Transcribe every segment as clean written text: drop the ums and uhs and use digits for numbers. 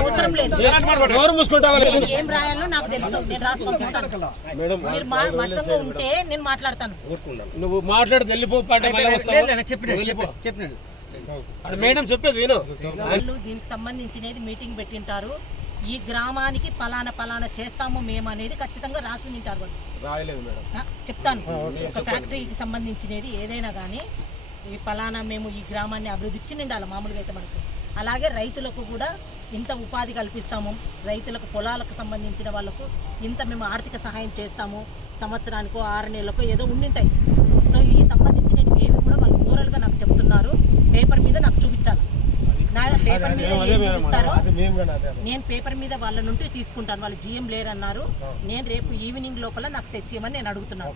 అవసరం లేదు. ఏం రాయాలో నాకు తెలుసు, నేను రాసి పంపిస్తాను. మీరు మత్సంగా ఉంటే నేను మాట్లాడతాను. నువ్వు మాట్లాడితే వెళ్ళిపోతే మేడం చెప్పేది విను. దీనికి సంబంధించినది మీటింగ్ పెట్టింటారు. ఈ గ్రామానికి పలానా చేస్తాము మేము అనేది ఖచ్చితంగా రాసి వింటారు. చెప్తాను, ఒక ఫ్యాక్టరీకి సంబంధించినది ఏదైనా కానీ ఈ పలానా మేము ఈ గ్రామాన్ని అభివృద్ధి ఇచ్చి నిండాలి. మామూలుగా అయితే మనకు అలాగే రైతులకు కూడా ఇంత ఉపాధి కల్పిస్తాము, రైతులకు పొలాలకు సంబంధించిన వాళ్ళకు ఇంత మేము ఆర్థిక సహాయం చేస్తాము, సంవత్సరానికో 6 నెలలకో ఏదో ఉండింటాయి. సో ఈ సంబంధించినవి ఏవి కూడా వాళ్ళు ఓరల్గా నాకు చెప్తున్నారు. పేపర్ మీద నాకు చూపించాలి. పేపర్ మీద ఏం చూపిస్తారో నేను పేపర్ మీద వాళ్ళ నుండి తీసుకుంటాను. వాళ్ళు GM లేరన్నారు. నేను రేపు ఈవినింగ్ లోపల నాకు తెచ్చేయమని నేను అడుగుతున్నాను.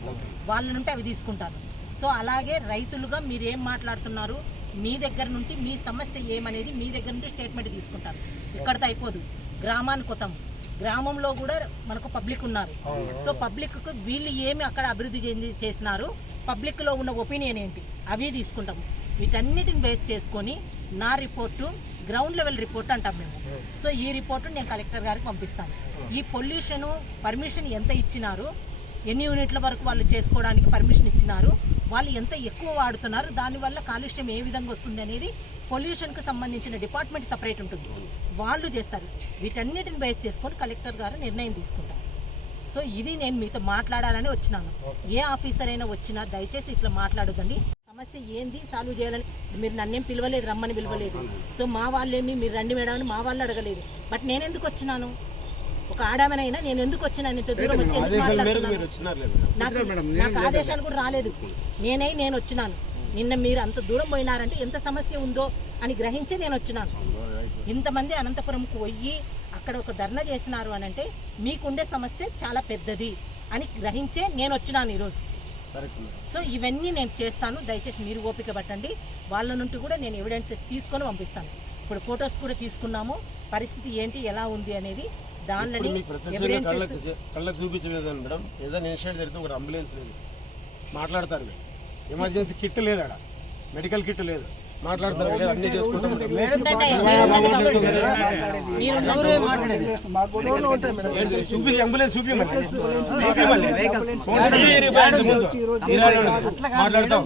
వాళ్ళ నుండి అవి తీసుకుంటాను. సో అలాగే రైతులుగా మీరు ఏం మాట్లాడుతున్నారు, మీ దగ్గర నుండి మీ సమస్య ఏమనేది మీ దగ్గర నుండి స్టేట్మెంట్ తీసుకుంటాను. ఇక్కడితో అయిపోదు. గ్రామానికి వస్తాం. గ్రామంలో కూడా మనకు పబ్లిక్ ఉన్నారు. సో పబ్లిక్కు వీళ్ళు ఏమి అక్కడ అభివృద్ధి చేసినారు, పబ్లిక్లో ఉన్న ఒపీనియన్ ఏంటి, అవి తీసుకుంటాము. వీటన్నిటిని బేస్ చేసుకొని నా రిపోర్టు గ్రౌండ్ లెవెల్ రిపోర్ట్ అంటాం మేము. సో ఈ రిపోర్టు నేను కలెక్టర్ గారికి పంపిస్తాను. ఈ పొల్యూషన్ పర్మిషన్ ఎంత ఇచ్చినారు, ఎన్ని యూనిట్ల వరకు వాళ్ళు చేసుకోవడానికి పర్మిషన్ ఇచ్చినారు, వాళ్ళు ఎంత ఎక్కువ వాడుతున్నారు, దానివల్ల కాలుష్యం ఏ విధంగా వస్తుంది అనేది పొల్యూషన్కి సంబంధించిన డిపార్ట్మెంట్ సపరేట్ ఉంటుంది, వాళ్ళు చేస్తారు. వీటన్నిటిని బేస్ చేసుకొని కలెక్టర్ గారు నిర్ణయం తీసుకుంటారు. సో ఇది నేను మీతో మాట్లాడాలని వచ్చినాను. ఏ ఆఫీసర్ అయినా వచ్చినా దయచేసి ఇట్లా మాట్లాడొద్దండి. సమస్య ఏంది సాల్వ్ చేయాలని మీరు నన్నేం పిలవలేదు, రమ్మని పిలవలేదు. సో మా వాళ్ళేమి మీరు రండి మేడం అని మా వాళ్ళు అడగలేదు. బట్ నేను ఎందుకు వచ్చినాను, ఒక ఆడామనైనా నేను ఎందుకు వచ్చినాను, ఇంత దూరం వచ్చి నాకు ఆదేశాలు కూడా రాలేదు. నేను వచ్చినాను. నిన్న మీరు అంత దూరం పోయినారంటే ఎంత సమస్య ఉందో అని గ్రహించే నేను వచ్చినాను. ఇంతమంది అనంతపురంకు పోయి అక్కడ ఒక ధర్నా చేసినారు అని అంటే మీకుండే సమస్య చాలా పెద్దది అని గ్రహించే నేను వచ్చినాను ఈరోజు. సో ఇవన్నీ నేను చేస్తాను. దయచేసి మీరు ఓపిక పట్టండి. వాళ్ళ నుండి కూడా నేను ఎవిడెన్సెస్ తీసుకొని పంపిస్తాను. ఇప్పుడు ఫొటోస్ కూడా తీసుకున్నాము, పరిస్థితి ఏంటి ఎలా ఉంది అనేది. దానిని కళ్ళకు చూపించలేదు మేడం. ఏదైనా ఇన్సిడెంట్ జరిగితే ఒక అంబులెన్స్ లేదు, మాట్లాడతారు. ఎమర్జెన్సీ కిట్ లేదు, అక్కడ మెడికల్ కిట్ లేదు, మాట్లాడతారు. అన్ని చేసుకుంటాం. చూపి అంబులెన్స్ చూపి మాట్లాడతాం.